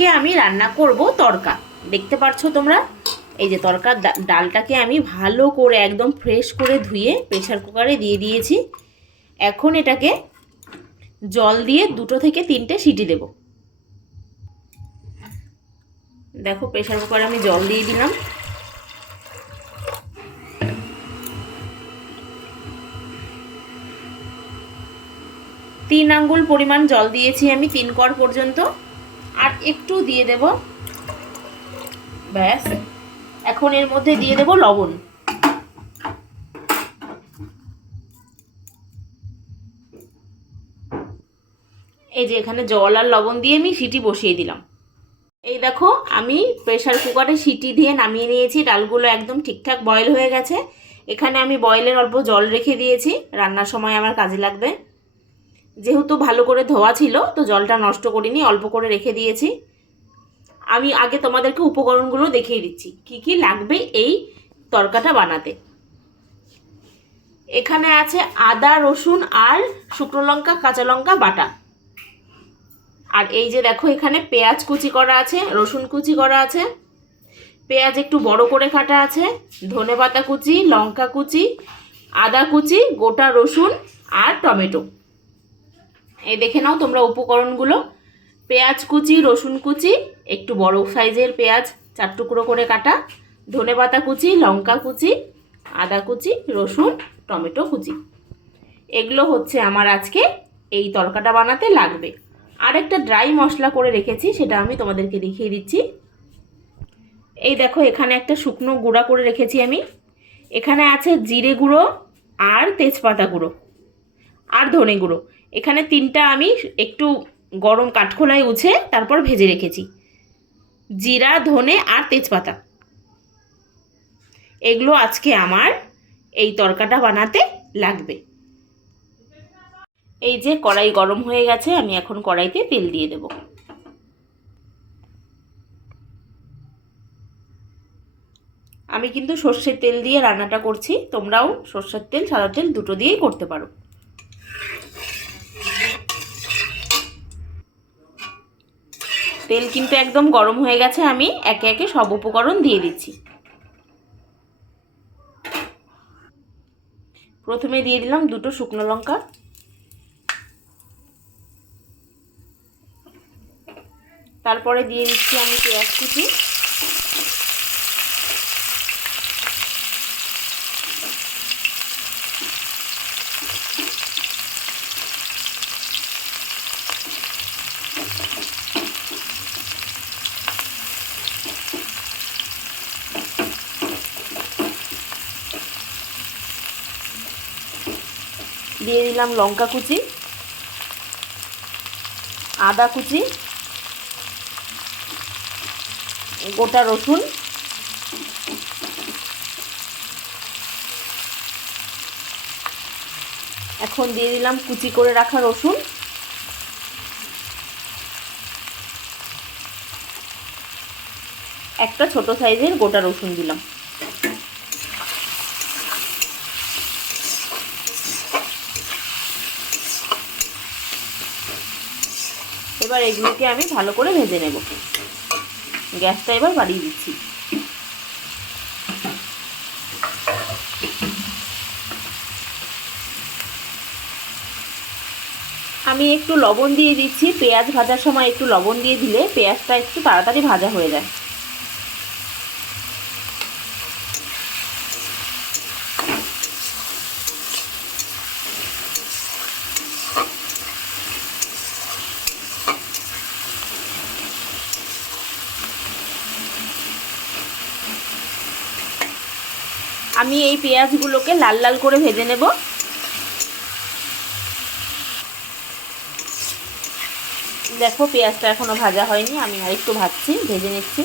আজকে আমি রান্না করব তরকা। দেখতে পাচ্ছ তোমরা, এই যে তরকার ডালটাকে আমি ভালো করে একদম ফ্রেশ করে ধুয়ে প্রেসার কুকারে দিয়ে দিয়েছি। এখন এটাকে জল দিয়ে 2 থেকে 3টে সিটি দেব। দেখো প্রেসার কুকারে আমি জল দিয়ে দিলাম। তিন আঙ্গুল পরিমাণ জল দিয়েছি আমি, 3 কড় পর্যন্ত, আর একটু দিয়ে দেব। ব্যাস, এখন এর মধ্যে দিয়ে দেব লবণ। এই যে এখানে জল আর লবণ দিয়ে আমি সিটি বসিয়ে দিলাম। এই দেখো আমি প্রেসার কুকারে সিটি দিয়ে নামিয়ে নিয়েছি। ডালগুলো একদম ঠিকঠাক বয়েল হয়ে গেছে। এখানে আমি বয়েলের অল্প জল রেখে দিয়েছি, রান্নার সময় আমার কাজে লাগবে। যেহেতু ভালো করে ধোয়া ছিল তো জলটা নষ্ট করিনি, অল্প করে রেখে দিয়েছি। আমি আগে তোমাদেরকে উপকরণগুলো দেখিয়ে দিচ্ছি কি কি লাগবে এই তরকাটা বানাতে। এখানে আছে আদা, রসুন আর শুকনো লঙ্কা, কাঁচা লঙ্কা বাটা। আর এই যে দেখো এখানে পেঁয়াজ কুচি করা আছে, রসুন কুচি করা আছে, পেঁয়াজ একটু বড় করে কাটা আছে, ধনেপাতা কুচি, লঙ্কা কুচি, আদা কুচি, গোটা রসুন আর টমেটো। এই দেখে নাও তোমরা উপকরণগুলো। পেঁয়াজ কুচি, রসুন কুচি, একটু বড় সাইজের পেঁয়াজ 4 টুকরো করে কাটা, ধনেপাতা কুচি, লঙ্কা কুচি, আদা কুচি, রসুন, টমেটো কুচি। এগুলো হচ্ছে আমার আজকে এই তরকাটা বানাতে লাগবে। আর একটা ড্রাই মশলা করে রেখেছি, সেটা আমি তোমাদেরকে দেখিয়ে দিচ্ছি। এই দেখো এখানে একটা শুকনো গুঁড়া করে রেখেছি আমি। এখানে আছে জিরে গুঁড়ো আর তেজপাতা গুঁড়ো আর ধনে গুঁড়ো। এখানে 3টা আমি একটু গরম কাঠখোলায় উছে তারপর ভেজে রেখেছি। জিরা, ধনে আর তেজপাতা, এগুলো আজকে আমার এই তরকাটা বানাতে লাগবে। এই যে কড়াই গরম হয়ে গেছে, আমি এখন কড়াইতে তেল দিয়ে দেব। আমি কিন্তু সর্ষের তেল দিয়ে রান্নাটা করছি, তোমরাও সর্ষের তেল, সাদা তেল দুটো দিয়েই করতে পারো। তেল কিন্তু একদম গরম হয়ে গেছে, আমি একে একে সব উপকরণ দিয়ে দিচ্ছি। প্রথমে দিয়ে দিলাম 2টো শুকনো লঙ্কা, তারপরে দিয়ে দিচ্ছি আমি পেঁয়াজ কুচি, দিয়ে দিলাম লঙ্কা কুচি, আদা কুচি, গোটা রসুন, এখন দিয়ে দিলাম কুচি করে রাখা রসুন, একটা ছোট সাইজের গোটা রসুন দিলাম। এবার এগুলোকে আমি ভালো করে ভেজে নেব। গ্যাসটা এবার বাড়িয়ে দিচ্ছি। আমি একটু লবণ দিয়ে দিচ্ছি, পেঁয়াজ ভাজার সময় একটু লবণ দিয়ে দিলে পেঁয়াজটা একটু তাড়াতাড়ি ভাজা হয়ে যায়। আমি এই পেঁয়াজগুলোকে লাল লাল করে ভেজে নেব। দেখো পেঁয়াজটা এখনো ভাজা হয়নি, আমি আরেকটু ভাজছি, ভেজে নিচ্ছি।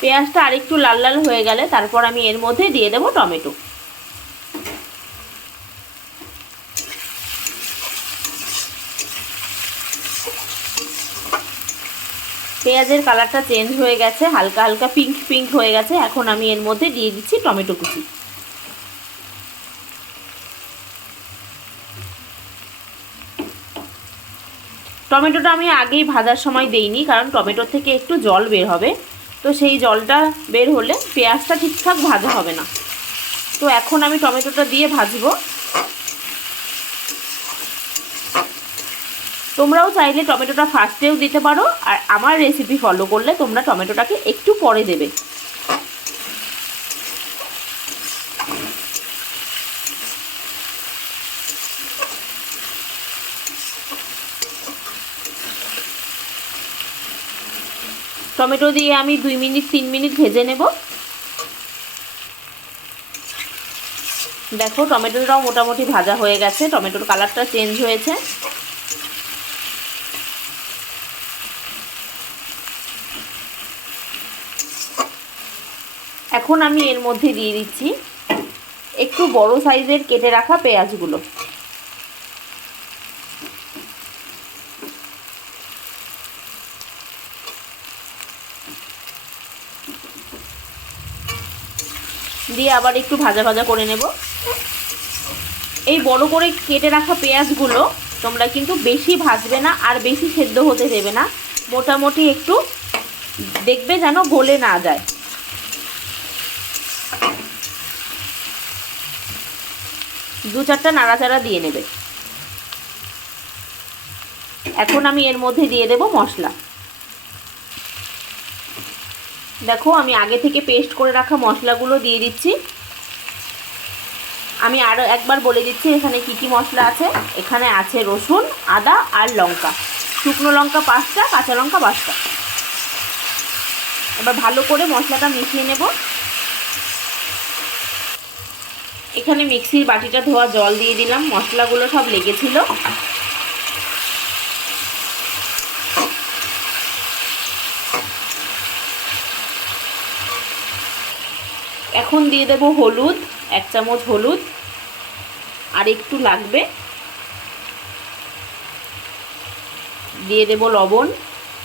পেঁয়াজটা আরেকটু লাল লাল হয়ে গেলে তারপর আমি এর মধ্যে দিয়ে দেব টমেটো। পেঁয়াজের কালারটা চেঞ্জ হয়ে গেছে, হালকা হালকা পিঙ্ক পিঙ্ক হয়ে গেছে। এখন আমি এর মধ্যে দিয়ে দিচ্ছি টমেটো কুচি। টমেটোটা আমি আগেই ভাজার সময় দেইনি, কারণ টমেটোর থেকে একটু জল বের হবে, তো সেই জলটা বের হলে পেঁয়াজটা ঠিকঠাক ভাজা হবে না। তো এখন আমি টমেটোটা দিয়ে ভাজবো। তোমরাও চাইলে টমেটোটা ফার্স্টেও দিতে পারো, আর আমার রেসিপি ফলো করলে তোমরা টমেটোটাকে একটু পরে দেবে। টমেটো দিয়ে আমি 2 মিনিট 3 মিনিট ভেজে নেব। দেখো টমেটোটাও মোটামুটি ভাজা হয়ে গেছে, টমেটোর কালারটা চেঞ্জ হয়েছে। এখন আমি এর মধ্যে দিয়ে দিচ্ছি একটু বড় সাইজের কেটে রাখা পেঁয়াজগুলো। দিয়ে আবার একটু ভাজা ভাজা করে নেব। এই বড় করে কেটে রাখা পেঁয়াজগুলো তোমরা কিন্তু বেশি ভাজবে না আর বেশি সেদ্ধ হতে দেবে না, মোটামুটি একটু দেখবে যেন গলে না যায়। দু চারটা নাড়াচাড়া দিয়ে নেবে। এখন আমি এর মধ্যে দিয়ে দেব মশলা। দেখো আমি আগে থেকে পেস্ট করে রাখা মশলাগুলো দিয়ে দিচ্ছি। আমি আরও একবার বলে দিচ্ছি এখানে কি কি মশলা আছে। এখানে আছে রসুন, আদা আর লঙ্কা, শুকনো লঙ্কা 5টা, কাঁচা লঙ্কা 5টা। এবার ভালো করে মশলাটা মিশিয়ে নেব। এখানে মিক্সির বাটিটা ধোয়া জল দিয়ে দিলাম, মশলাগুলো সব লেগেছিল। এখন দিয়ে দেব হলুদ, 1 চামচ হলুদ, আর একটু লাগবে। দিয়ে দেব লবণ।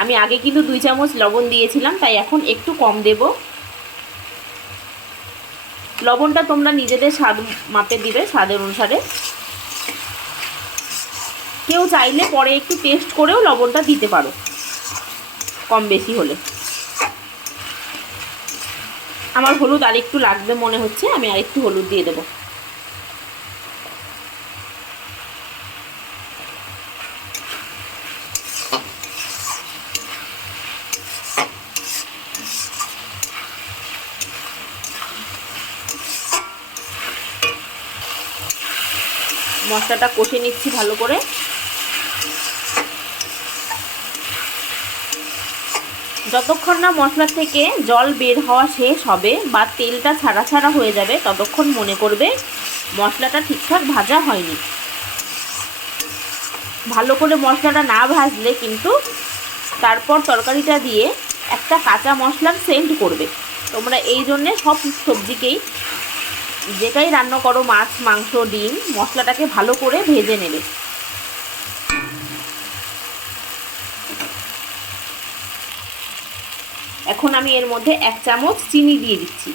আমি আগে কিন্তু 2 চামচ লবণ দিয়েছিলাম, তাই এখন একটু কম দেব। লবণটা তোমরা নিজেদের স্বাদ মাপে দিবে, স্বাদের অনুসারে। কেউ চাইলে পরে একটু টেস্ট করেও লবণটা দিতে পারো কম বেশি হলে। আমার হলুদ আর একটু লাগবে মনে হচ্ছে, আমি আর একটু হলুদ দিয়ে দেব। মশলাটা কষে নিচ্ছি ভালো করে। যতক্ষণ না মশলা থেকে জল বের হওয়া শেষ হবে বা তেলটা ছাড়া ছাড়া হয়ে যাবে, ততক্ষণ মনে করবে মশলাটা ঠিকঠাক ভাজা হয়নি। ভালো করে মশলাটা না ভাজলে কিন্তু তারপর তরকারিটা দিয়ে একটা কাঁচা মশলার সেন্ট করবে। তোমরা এই জন্যে সব সবজিকেই, যেটাই রান্না করো, মাছ, মাংস, ডিম, মশলাটাকে ভালো করে ভেজে নেবে। এখন আমি এর মধ্যে 1 চামচ চিনি দিয়ে দিচ্ছি।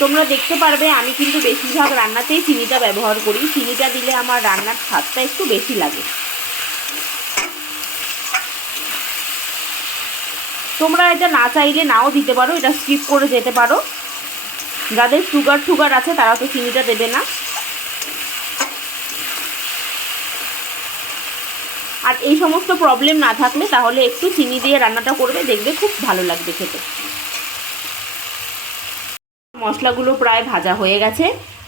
তোমরা দেখতে পারবে আমি কিন্তু বেশিরভাগ রান্নাতেই চিনিটা ব্যবহার করি। চিনিটা দিলে আমার রান্নার স্বাদটা একটু বেশি লাগে। তোমরা এটা না চাইলে নাও দিতে পারো, এটা স্কিপ করে যেতে পারো। যাদের সুগার আছে তারা তো চিনিটা দেবে না। আর এই সমস্ত প্রবলেম না থাকলে তাহলে একটু চিনি দিয়ে রান্নাটা করবে, দেখবে খুব ভালো লাগবে খেতে। মশলাগুলো প্রায় ভাজা হয়ে গেছে।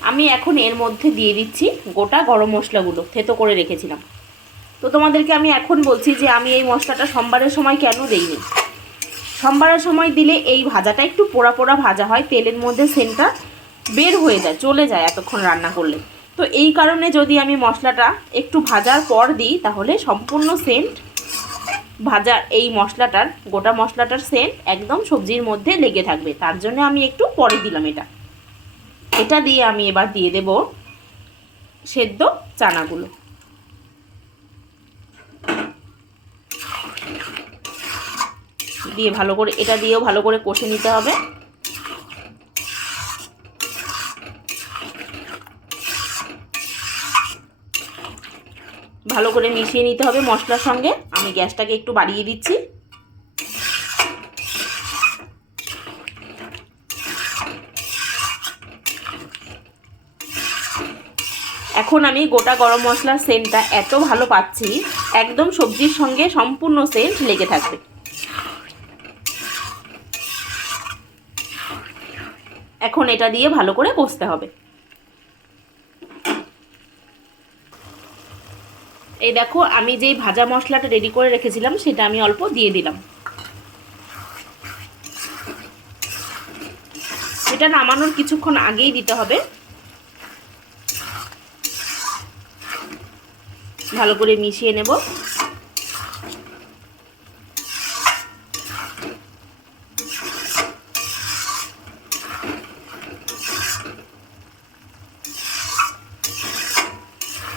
আমি এখন এর মধ্যে দিয়ে দিচ্ছি গোটা গরম মশলাগুলো থেতো করে রেখেছিলাম। তো তোমাদেরকে আমি এখন বলছি যে আমি এই মশলাটা সোমবারের সময় কেন দেইনি। সোমবারের সময় দিলে এই ভাজাটা একটু পোড়া পোড়া ভাজা হয়, তেলের মধ্যে সেন্টটা বের হয়ে যায়, চলে যায় এতক্ষণ রান্না করলে। তো এই কারণে যদি আমি মশলাটা একটু ভাজার পর দিই তাহলে সম্পূর্ণ সেন্ট ভাজা, এই মশলাটার, গোটা মশলাটার সেন্ট একদম সবজির মধ্যে লেগে থাকবে। তার জন্য আমি একটু পরে দিলাম এটা দিয়ে আমি এবার দিয়ে দেব সেদ্ধ চানাগুলো। দিয়ে ভালো করে, এটা দিয়েও ভালো করে কষে নিতে হবে। ভালো করে মিশিয়ে নিতে হবে মশলার সঙ্গে। আমি গ্যাসটাকে একটু বাড়িয়ে দিচ্ছি। এখন আমি গোটা গরম মশলার সেন্টটা এত ভালো পাচ্ছি, একদম সবজির সঙ্গে সম্পূর্ণ সেন্ট লেগে থাকবে। এখন এটা দিয়ে ভালো করে কষতে হবে। এই দেখো, আমি যেই ভাজা মশলাটা রেডি করে রেখেছিলাম সেটা আমি অল্প দিয়ে দিলাম। এটা নামানোর কিছুক্ষণ আগেই দিতে হবে। ভালো করে মিশিয়ে নেব।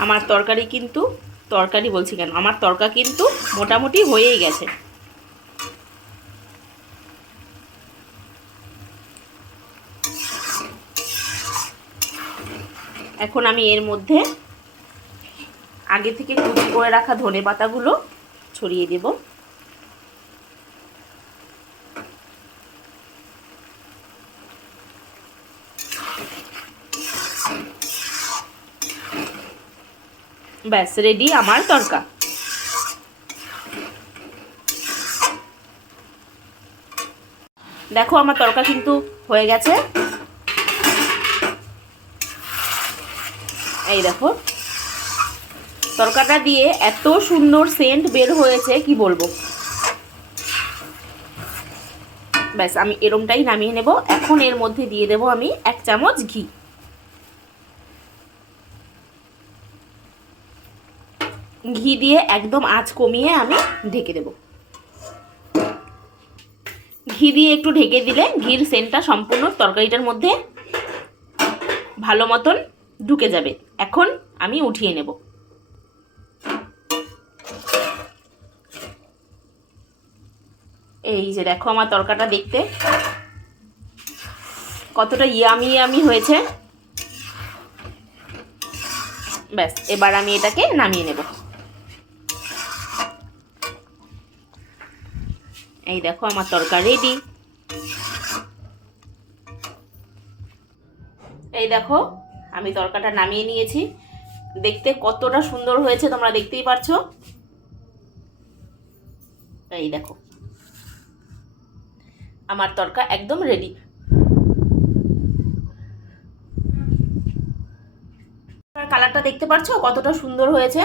আমার আমার তরকা কিন্তু মোটামুটি হয়েই গেছে। এখন আমি এর মধ্যে আগে থেকে কুচি করে রাখা ধনেপাতাগুলো ছড়িয়ে দেব। ব্যাস, রেডি আমার তরকা। দেখো, আমার তরকা কিন্তু হয়ে গেছে। এই দেখো, তরকাটা দিয়ে এত সুন্দর সেন্ট বের হয়েছে কি বলবো। ব্যাস, আমি এরমটাই নামিয়ে নেব। এখন এর মধ্যে দিয়ে দেব আমি 1 চামচ ঘি। ঘি দিয়ে একদম আঁচ কমিয়ে আমি ঢেকে দেব। ঘি দিয়ে একটু ঢেকে দিলে ঘির সেন্টটা সম্পূর্ণ তরকারিটার মধ্যে ভালো মতন ঢুকে যাবে। এখন আমি উঠিয়ে নেব। এই যে দেখো, আমার তরকাটা দেখতে কতটা ইয়ামি ইয়ামি হয়েছে। ব্যাস, এবার আমি এটাকে নামিয়ে নেব। এই দেখো, আমার তরকা রেডি। এই দেখো, আমি তরকাটা নামিয়ে নিয়েছি। দেখতে কতটা সুন্দর হয়েছে তোমরা দেখতেই পারছো। এই দেখো, আমার তরকা একদম রেডি। কালারটা দেখতে পাচ্ছো কতটা সুন্দর হয়েছে।